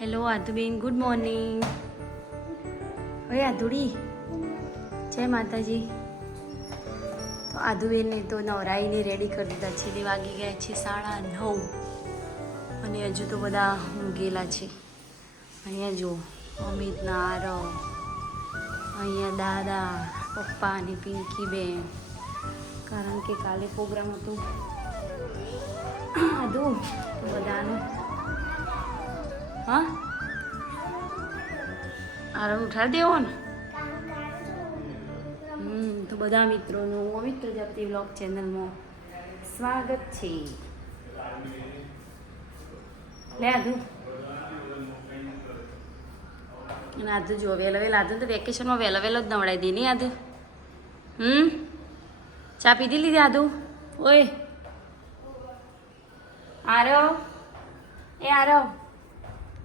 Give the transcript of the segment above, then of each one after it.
Hello આદુબેન, good morning. હવે આદુડી, જય માતાજી. તો આદુબેનને તો નવરાઈને રેડી કરી દીધા છે. તે વાગી ગયા છે 9:30 અને હજુ તો બધા ઊંઘેલા છે. અહીંયા જુઓ, અમિતના આરવ, અહીંયા દાદા, પપ્પા અને પિંકી બેન, કારણ કે કાલે પ્રોગ્રામ હતું આદુ તો બધાનું. હા, આરામ ઉઠાડી દેવો ને. તો બધા મિત્રોનું અમિત પ્રજાપતિ વ્લોગ ચેનલમાં સ્વાગત છે. લે આદુ, અને આદુ જો વહેલા વહેલા, આદુ તો વેકેશનમાં વહેલા વહેલો જ નવડાવી દે નહીં આદુ. ચા પીધી લીધી આદુ? ઓય આરવ, એ આરવ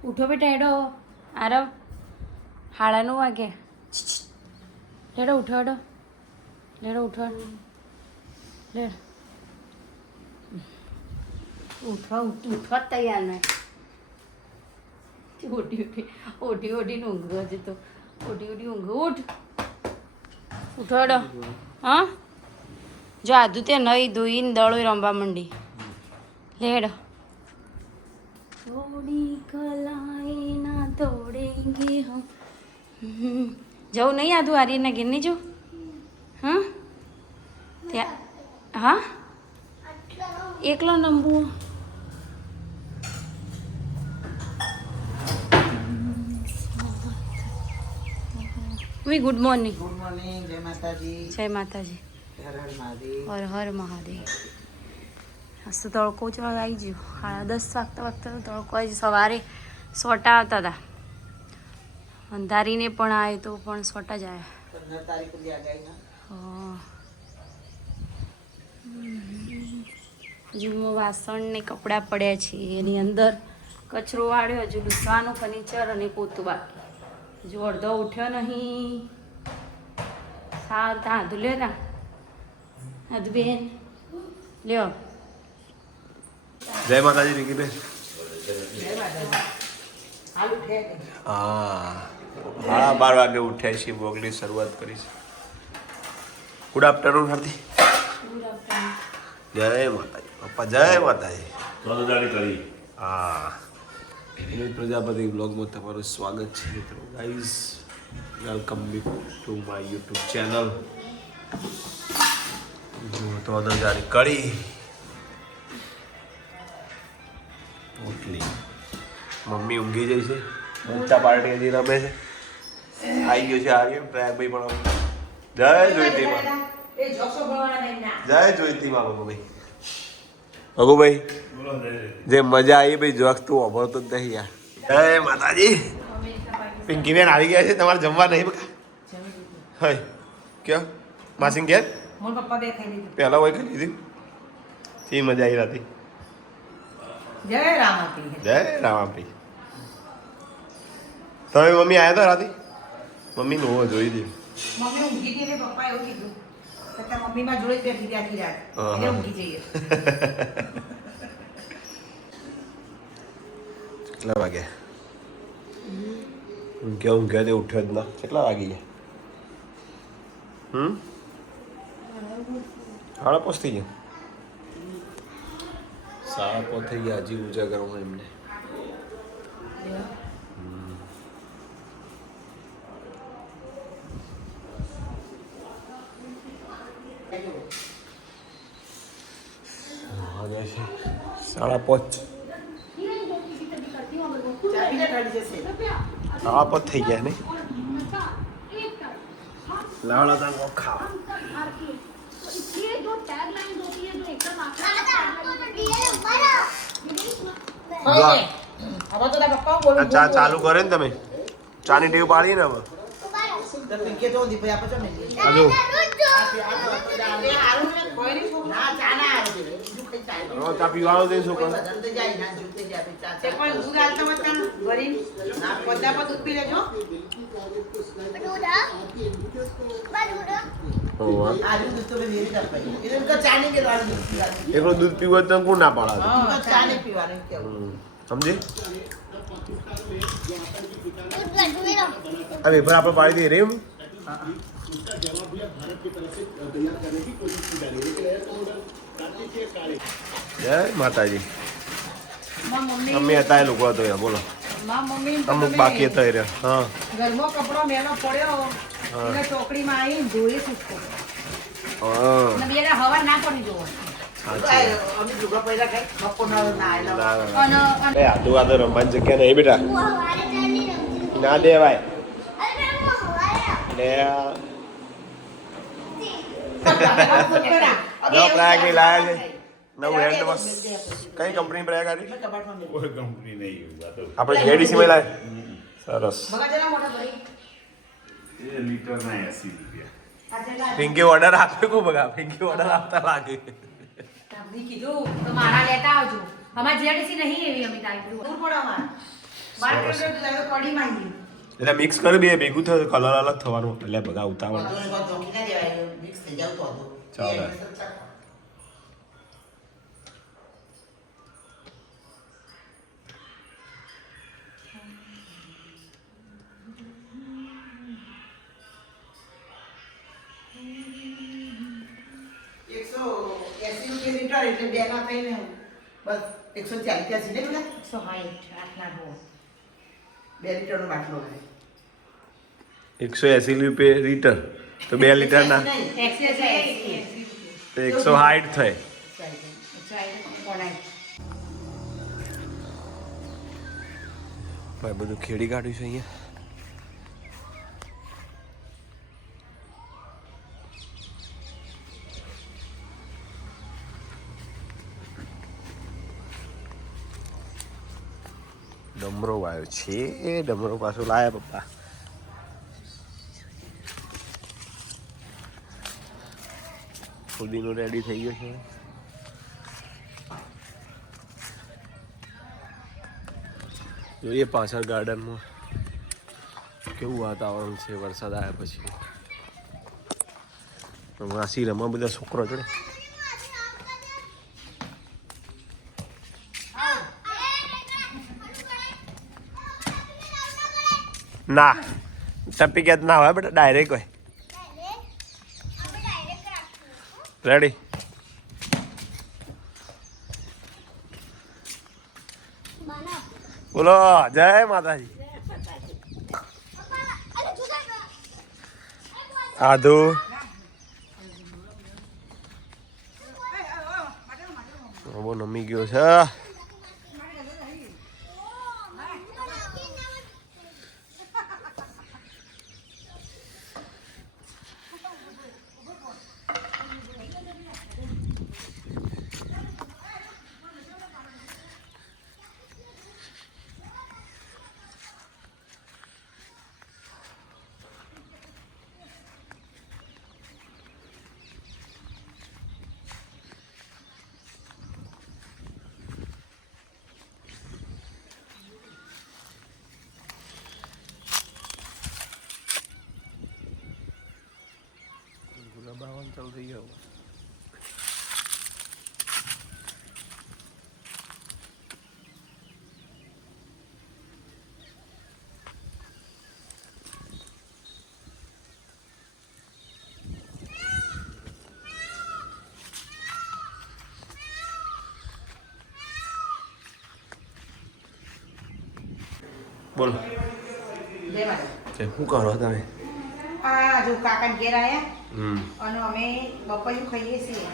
ઉઠો બેટા, હેડો આરવ, 9:30 વાગે. લેડો ઉઠો, હેડો લેડો ઉઠો, લેડ ઉઠવા ઉઠવા જ તૈયાર નહીં. ઓઢી ઓઢીને ઊંઘો છે તો ઓઢી ઊંઘો. ઉઠો હેડો. હા, જો આદુ તે નહીં ધોઈને દળો રમવા માંડી. લેડો. થોડી કલાઈ ના દોડેંગે હમ. જવું નહીં આદુ? આર્યના ઘેર નહીં જવું? હા, ત્યાં હા એકલો નંબુ. Good morning. Good morning. જય માતાજી. જય માતાજી. હર હર મહાદેવ. હર હર મહાદેવ. આજ તો તડકો જ આવી ગયો. 10:30 વાગતા તો તડકો આવી ગયો. સવારે સોટા આવતા હતા, અંધારીને પણ આવે તો પણ સોટા જ આવ્યા. 15 તારીખ સુધી આગાહી ના. હજુ વાસણ ને કપડાં પડ્યા છે, એની અંદર કચરો વાળ્યો, હજુ લૂસવાનું ફર્નિચર અને પોતું બાકી. હજુ અડધો ઉઠ્યો નહીં. સારું, ત્યાં આધુ લ્યો, ત્યાં આધુ બેન લ્યો. જય માતાજી વિકીબેન. હાલ ઉઠે કે? હા, 12:30 વાગે ઉઠ્યા છીએ. બ્લોગની શરૂઆત કરી છે. Good afternoon Hardi. જય માતાજી પપ્પા, જય માતાજી. હા, અમિત પ્રજાપતિ બ્લોગમાં તમારું સ્વાગત છે મિત્રો. Guys, welcome to my YouTube channel. જો તો અદરજારી કઢી રોટલી. મમ્મી ઊંઘી જાય છે. ઊંચા પાર્ટી હજી રમે છે. આવી ગયો છે આર્ય. પ્રયાગભાઈ પણ જય જોઈતીમાં. એ જોક્સો ભણવાના નહીં ના. જય જોઈતીમાં ભગુભાઈ. ભગુભાઈ, જે મજા આવી ભાઈ, જોક્સ તું વાપરતો જ નહીં યાર. જય માતાજી. પિંકી બેન આવી ગયા છે. તમારે જમવા નહીં બકા? હોય કયો માસીન ઘેર? મોર પપ્પા બે ખાઈ લીધું. પહેલા હોય ખાઈ લીધી. સી મજા આવી રાતી. જય રામાપી. જય રામાપી. તમે મમ્મી આવ્યા હતા રાતી? મમ્મી નો જોઈ દે. મમ્મી ઊંઘી ગઈ ને પપ્પા એવું કીધું કે તાર મમ્મી માં જોડે જ બેઠી રહી આખી રાત. એટલે ઊંઘી જઈએ. કેટલા વાગ્યા? ઊંઘ્યા તે ઉઠ્યો જ ના. કેટલા વાગી ગયા? 5:30 થઈ ગયા. 5:30 થઈ ગયા. હજી ઉજાગર હું એમને. વાગ્યા છે 5:30. ચાબીને કાઢી જશે. 5:30 થઈ ગયા ને. લાવડા તા કો ખાવા. હવે તો તારા પપ્પા બોલું. ચા ચાલુ કરે ને તમે? ચાની ટેવ પાડી ને હવે. તો પિંકે તો દીપયા પછી મેં. હજુ એ હારું ને કોઈ નહીં છોકરા. ના ચા ના આવે. બીજું કઈ ચાય. ચા પીવાનો દે શું કરે? ધંધે જાય ના જૂતે જાય ચા. તે પણ દૂધ આલતા મત કાન ભરી. ના બધા પર દૂધ પી લેજો. આજુ દૂધ તો મેં વેરી આપી. એને તો ચા નહીં પીવાનું. એકલો દૂધ પીવું હોય તો કોણ ના પાડે? હા ચા નહીં પીવાનું કેવું. સમજી આ વેફર આપણે પાડી દઈએ રેમ જય માતાજી મમ્મી હતા એ લોકો હતો બોલો અમુક બાકી હતા એ રહ્યા હા ઘરમાં કપડો મેલો પડ્યો એટલે ચોકડીમાં આવીને ધોઈ સૂકતો હા અને બેને હવા ના પડી જોવો અમે લુગડા પહેલા કઈ બપોરના ના આવેલા એ આદુ આદુ રમવાની જગ્યા નહીં બેટા ના દેવાય લે નવ પ્રયાગ ની લાયા છે નવ હેન્ડ બસ કઈ કંપની પ્રયાગ આવી કોઈ કંપની નહીં આપણે જેડીસી માં લાય સરસ એ લીટરના 80 રૂપિયા પિંકી ઓર્ડર આપ્યો કો બગા પિંકી ઓર્ડર આપતા લાગે મેં કીધું તો મારા લેતા આવજો અમાર જેડીસી નહીં એવી અમે તારી દૂર પડો અમાર માર્કેટ તો કડી માંગી એટલે મિક્સ કરી બે ભેગું થયું કલર અલગ થવાનું એટલે બધા ઉતાવળ ચોકી ના દેવાય મિક્સ થઈ જાવ તો ચાલે. ₹180 એટલે બે ના થઈને બસ 140 ને પેલા 160 આટલા બહુ 2 લીટરનો બાટલો આવે 180 રૂપિયા લીટર તો 2 લીટર ના એક્સરસાઇઝ 160 થાય ભાઈ બધું ખેડી કાઢ્યું છે અહીંયા ડમરો વાયો છે એ ડમરો પાછો લાયા પપ્પા ફુદીનો રેડી થઈ ગયો છે જોઈએ પાછળ ગાર્ડનમાં કેવું વાતાવરણ છે વરસાદ આવ્યા પછી માસી રમવા બધા છોકરો જોડે ના ટપી ક્યાંત ના હોય બેટા ડાયરેક્ટ હોય રેડી બોલો જય માતાજી આધુ બહુ નમી ગયો છે બાવન ચાલુ થઈ ગયો બોલો શું કરો તમે આ જો કાકા ઘેર આયા હમ અને અમે બપૈયું ખાઈએ છીએ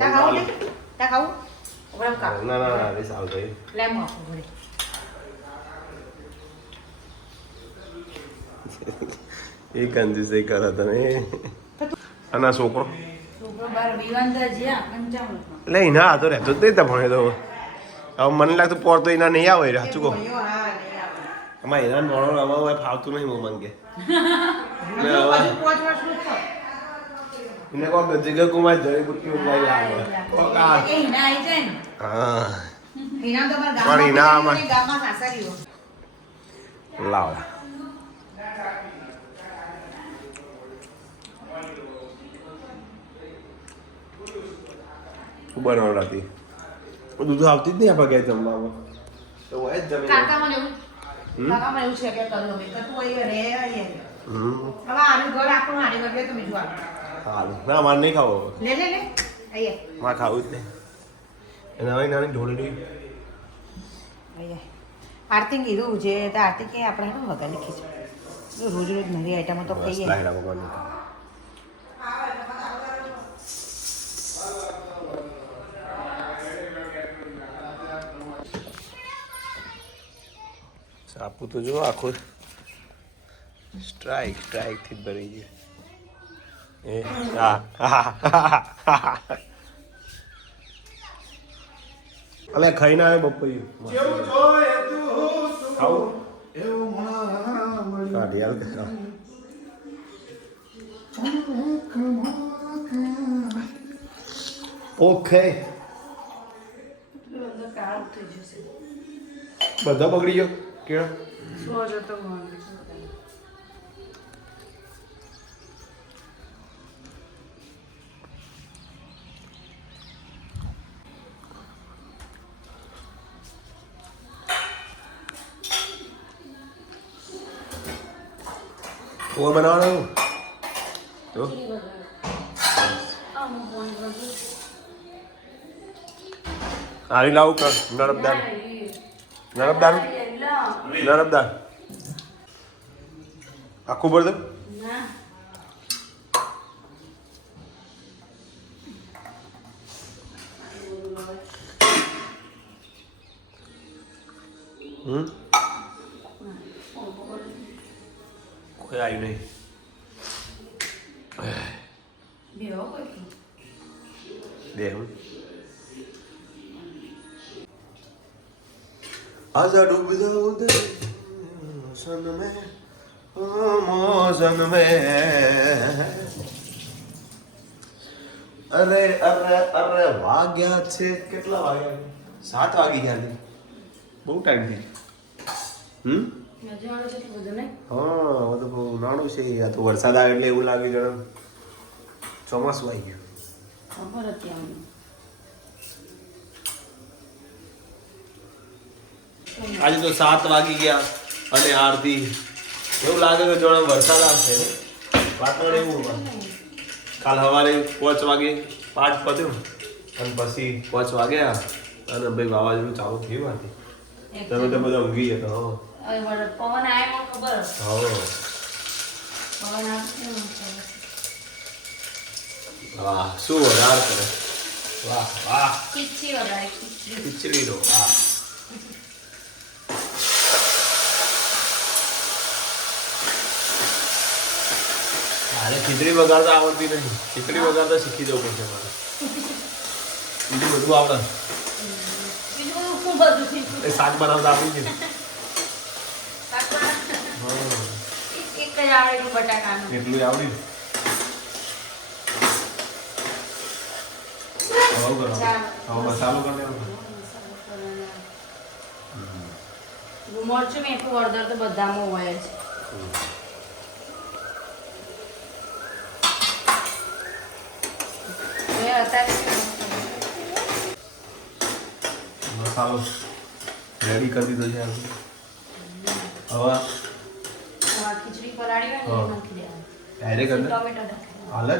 તા ખાવું ને તા ખાવું ઓગળમ કા ના ના ના બસ આવ ગઈ લે મો ઓગળે એ કંજૂસી કરો તમે અને છોકરો છોકરો બાર વિવાંદર જ્યાં 55 એટલે એના આ તો રહેતો જ નહીં ભણે તો હવે મને લાગતું પોર તો એના નહીં આવે રહ્યા ચૂકો હા નહીં આવે આમાં એના નોળો રમવા હોય ફાવતું નહીં મમ્મા કે હજુ 5 વર્ષનું છે એને કોઈ જગ્યા કુમાર જડીબુટ્ટી ઉગાઈ લાવે એ હિના આવી જાય ને હા ઇનામ તો મારા પણ ઇનામ ગામમાં સાસરીઓ લાવ શું બનાવડાતી દૂધ આવતી જ નહીં આપણે ક્યાંય જમવામાં તો હોય જ જમી કાકા મને એવું છે કે કરું અમે તો તું અહીં રે અહીંયા હવે આનું ઘર આપણું આને ઘર લે તો બીજું આનું સારું ના મારે નહીં ખાવો લે અહીંયા મારે ખાવું જ નહીં એને હવે નાની ઢોલડી અહીંયા આરતી કીધું છે તો આરતી કે આપણે શું વગાડી ખીચડી રોજ રોજ નવી આઈટમો તો ખાઈએ લાઈડા ભગવાનની સાપુ તો જો આખો સ્ટ્રાઇક થી ભરી ગઈ એ અલે ખાઈ ના આવે બપોઈ ખાવું કાઢી હાલ ઓકે બધા બગડી ગયો કેળા और बनाना तो आरी लाओ कर नरमदार आखू भर दो कोई आई नहीं दे आजा डूबता उधर सन में मौसम में अरे अरे अरे वाग्या છે કેટલા વાગ્યા 7 વાગી ગયા છે બહુ ટાઈમ થઈ હા બધું બહુ નાનું છે આ તો વરસાદ આવે એટલે એવું લાગે જાણે ચોમાસું આવી ગયું ખબર હતી આમ આજે તો 7 વાગી ગયા અને આરતી એવું લાગે કે જાણે વરસાદ આવશે ને વાતાવરણ એવું કાલ સવારે 5 વાગે પાઠ પત્યો અને પછી 5 વાગ્યા અને ભાઈ વાવાઝોડું ચાલુ થયું હતી તમે તો બધા ઊંઘી જતા હો પવન આવ્યો ખબર હા પવન આવ્યો વાહ શું વઘાર કરે વાહ વાહ ખીચડી વગાડે ખીચડી ખીચડીનો વાહ અરે ખીચડી વગાડતા આવડતી નથી ખીચડી વગાડતા શીખી જવું પડશે મારે બીજું બધું આવડે બીજું શું બધું એ શાક બનાવતા આવડી ગયું એક જ આવડે બટાકાનું એટલું આવડી હવે કરો હવે મસાલો કરી દેવાનો મરચું મીઠું હળદર તો બધામાં હોય જ મસાલો રેડી કરી દીધો છે હવે ખીચડી પલાળી હોય ને નાખી દેવાનું ડાયરેક્ટ ટોમેટો હાલ જ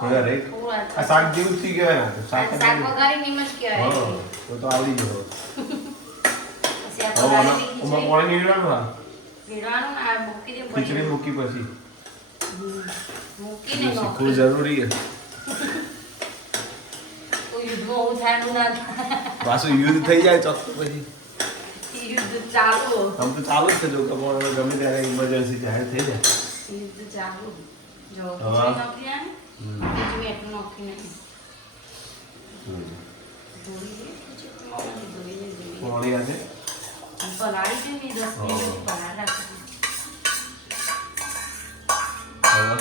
ડાયરેક્ટ આ શાક જેવું જ થઈ ગયું ને શાક વઘારી નિમજ કહેવાય હા તો આવડી ગયો પછી આ હવે પલાળી ઉમાં પાણી નીકળવાનું હા ભેળવાનું આ મૂકી દે ખીચડી મૂકી પછી મૂકીને શીખવું જરૂરી છે કોઈ યુદ્ધમાં હું થાય ના પાછું યુદ્ધ થઈ જાય ચોખ્ખું પછી યુદ્ધ ચાલુ આમ તો ચાલુ જ છે જો કે પણ ગમે ત્યારે ઇમરજન્સી જાહેર થઈ જાય યુદ્ધ ચાલુ જો હા. ખીચડી નાખી આને બીજું એટલું નાખી નહીં પાણી આજે પલાળી છે ને 10 મિનિટ પલાળ રાખી હવે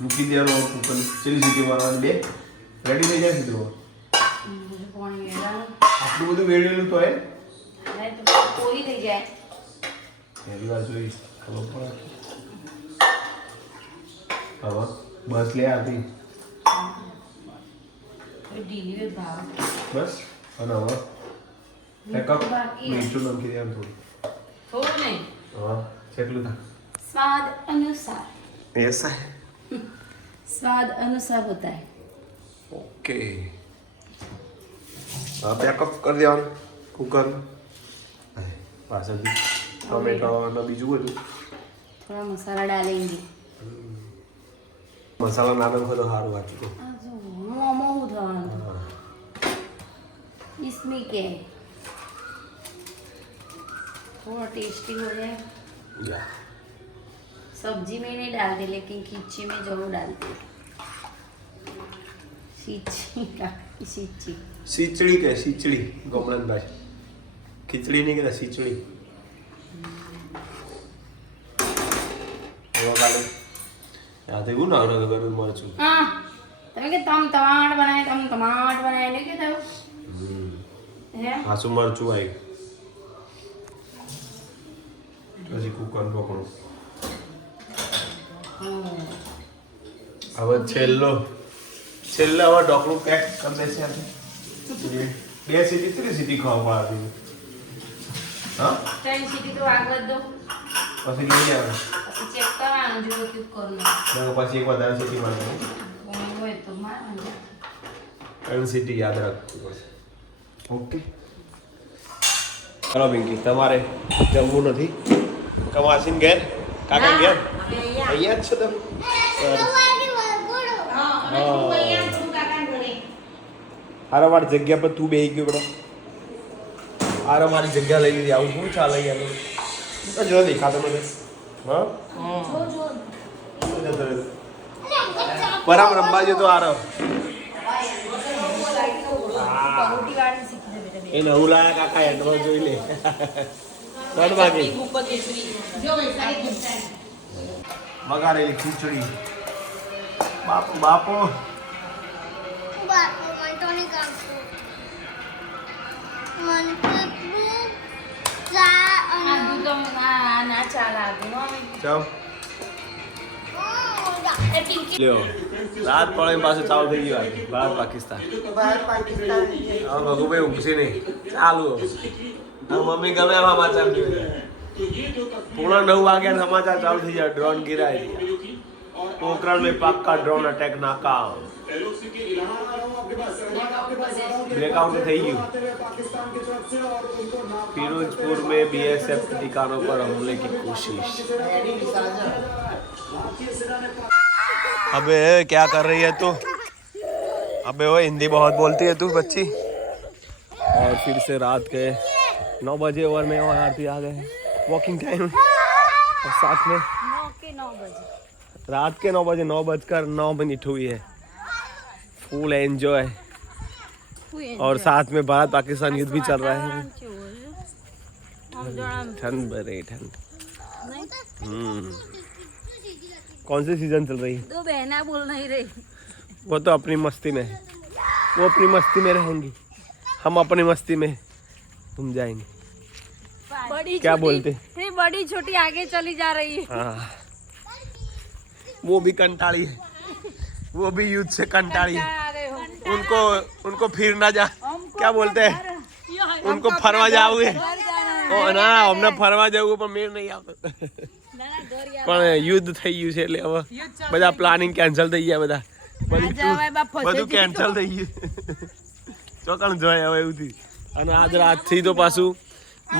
મૂકી દેવાનું કુકર ચીલી સીટી મારવાની બે રેડી થઈ જાય સીધું પાણી વેળાનું આટલું બધું વેડેલું તો એ તો કોરી થઈ જાય પહેલી વાર જોઈ ખબર પડે હવે બસ લે આવતી ઢીલી ભાવ બસ અને હવે એક કપ મીઠું નાખી દેવાનું થોડું થોડું નહીં હા કેટલું થાય स्वाद अनुसार ऐसा है स्वाद अनुसार होता है ओके अब बैकअप कर देવાનું કુકર પાછળથી ટોમેટો અને બીજું બધું थोड़ा मसाला डालेंगे મસાલા ના નાખો તો સારું વાંચું તો मोमो उधर इसमें क्या है थोड़ा टेस्टी हो जाए યા सब्जी में नहीं डालते लेकिन खिची में जरूर डालते सीची का सीची ખીચડી કે ખીચડી ગોમલન ભાઈ ખીચડી નહીં કહેતા ખીચડી હવે કાલે યાદ એવું ના આવે ગરમ મરચું हाँ તમે કે તમ ટમાટ બનાય તમ ટમાટ બનાય ને કે તો હે હાસું મરચું આવી પછી કુકર પકડું હવે છેલ્લો હવે ઢોકળું પેક કરી દેશે આપણે 2 સીટી 3 સીટી ખાવા પડે હા ત્રણ સીટી તો આગળ દો પછી લઈ આવે પછી ચેક કરવાનું જો ક્યુક કરવાનું પછી એક વધારે સીટી મારવાની હોય તો મારવાનું 3 સીટી યાદ રાખવું પડશે ઓકે ચલો પિંકી તમારે જમવું નથી કમાસીન ઘેર કાકા ઘેર અહીંયા જ છો તમે હારે મારી જગ્યા પર તું બેસી ગયો બેટા હારે મારી જગ્યા લઈ લીધી આવું શું ચાલે યાર જો દેખાતો મને હા પરામ રંબા જો તો હારો એ નવું લાયા કાકા એડવાન્સ જોઈ લે ત્રણ વાગે વગાડેલી ખીચડી બાપુ બાપુ ના ચાલ આગળ ચાલ લ્યો રાત પડે પાછું ચાલુ થઈ ગયું આજે ભારત પાકિસ્તાન હા ભગુભાઈ ઊંઘશે નહીં ચાલુ મમ્મી ગમે એમાં સમાચાર જોઈએ 9:30 વાગ્યા સમાચાર ચાલુ થઈ જાય ड्रोन गिराए दिया पोखरण में पाक का ड्रोन अटैक नाकाम ब्लैकआउट થઈ ગયું फिरोजपुर में बीएसएफ ठिकानों पर हमले की कोशिश अबे क्या कर रही है तू अबे वो हिंदी बहुत बोलती है तू बच्ची और फिर से रात के 9 बजे ओवर में और आरती आ गए वॉकिंग टाइम और साथ में 9 बजे रात के 9 बजे 9:09 हुई है फुल एंजॉय और साथ में भारत पाकिस्तान युद्ध भी चल रहा है ठंड बड़े ठंड कौन सी सीजन चल रही है दो बहना बोल नहीं रही वो तो अपनी मस्ती में है वो अपनी मस्ती में रहेंगी हम अपनी मस्ती में तुम जाएंगे बड़ी क्या बोलते बड़ी छोटी आगे चली जा रही है हाँ वो भी कंटाली है वो भी युद्ध से कंटाली है उनको फिर ना जा क्या बोलते हैं उनको फरवा जाओगे ओ ना हमने फरवा जाओगे पर मेर नहीं આવતો પણ યુદ્ધ થઈ ગયું છે એટલે હવે બધા પ્લાનિંગ કેન્સલ થઈ ગયા બધા બધું કેન્સલ થઈ ગયું ચોકણ જોય હવે એવું થયું અને આજ રાતથી તો પાછું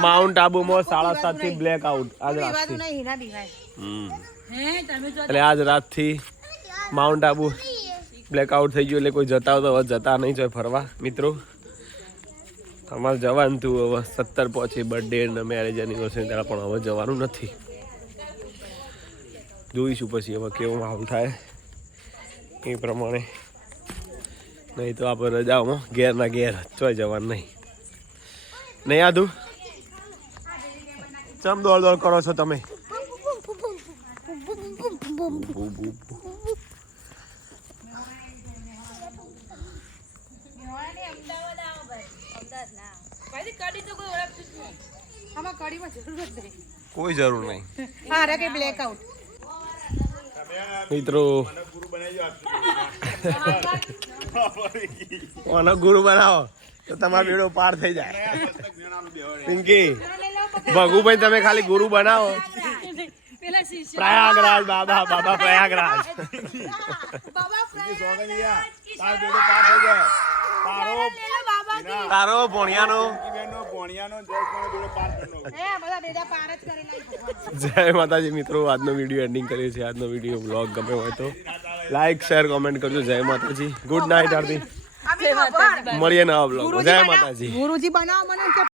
માઉન્ટ આબુમાં 7:30 થી બ્લેક આઉટ આજ રાતથી એટલે આજ રાતથી માઉન્ટ આબુ બ્લેકઆઉટ થઈ ગયું એટલે કોઈ જતા હોય તો હવે જતા નહીં જોઈએ ફરવા મિત્રો અમારે જવાનું હતું હવે 17 પહોંચી બર્થડે ને મેરેજ એનિવર્સરી ત્યારે પણ હવે જવાનું નથી જોઈશું પછી હવે કેવો માહોલ થાય એ પ્રમાણે નહીં તો આપણે રજાઓમાં ઘેરના ઘેર ચોય જવાનું નહીં આદુ ચમ દોડ કરો છો તમે કોઈ જરૂર નહીં હા રે કે બ્લેકઆઉટ મિત્રો આનો ગુરુ બનાવો તો તમારો બેડો પાર થઈ જાય. પિંકી ભગુભાઈ તમે ખાલી ગુરુ બનાવો. પ્રયાગરાજ બાબા બાબા પ્રયાગરાજ. તારો ભોણિયાનો જય માતાજી. મિત્રો આજનો વિડીયો એન્ડિંગ કરીએ છીએ. આજનો વિડીયો બ્લોગ ગમે હોય તો લાઈક શેર કોમેન્ટ કરજો. જય માતાજી. ગુડ નાઇટ આરતી. મળીએ નવા બ્લોગ. જય માતાજી. ગુરુજી બનાવો મને